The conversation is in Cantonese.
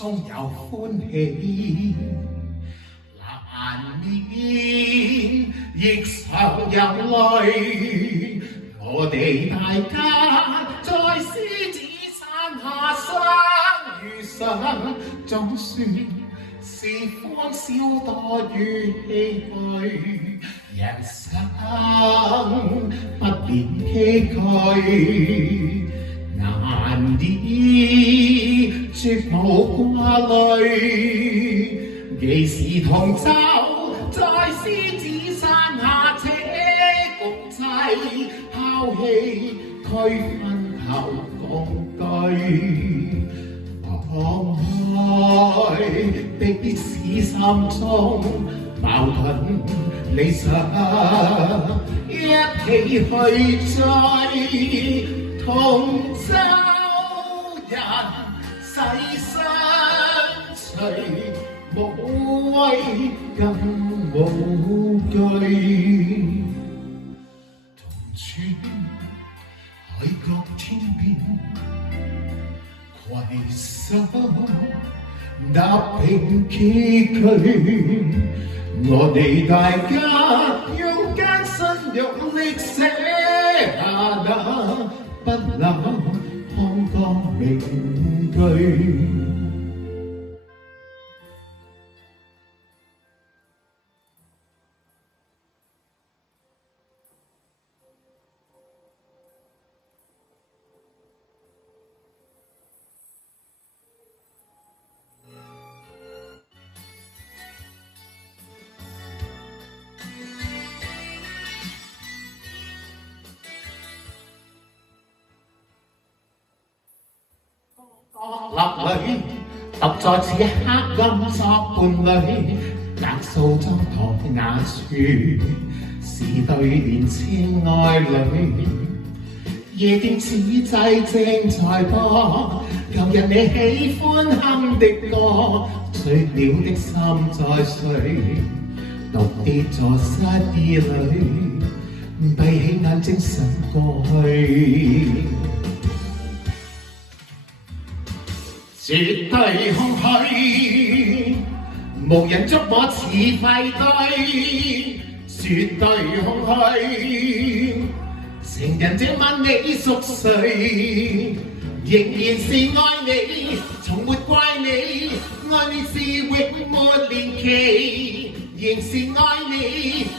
中有歡喜，難免亦常有淚。我哋大家在獅子山下相遇上，總算是歡笑多於唏噓。人生不免崎嶇，難以絕無掛慮。幾時同舟在獅子山下這共濟，拋棄區分後共對。放開彼此心中矛盾理想，一起去追，同舟人世相隨，無畏更無懼。同處海角天邊，攜手踏平崎嶇。我哋大家用艱辛用力寫下那不朽康江名句。立裏獨在此刻暗作伴侶，額素裝妥雅處，是對年青愛侶。夜店此際正在播，舊日你喜歡哼的歌，醉了的心在睡，獨跌在失意裏，閉起眼睛想過去。絕對空虛，無人捉摸似廢堆，絕對空虛。情人這晚你熟睡，仍然是愛你，從沒怪你，愛你是永沒年期，仍是愛你，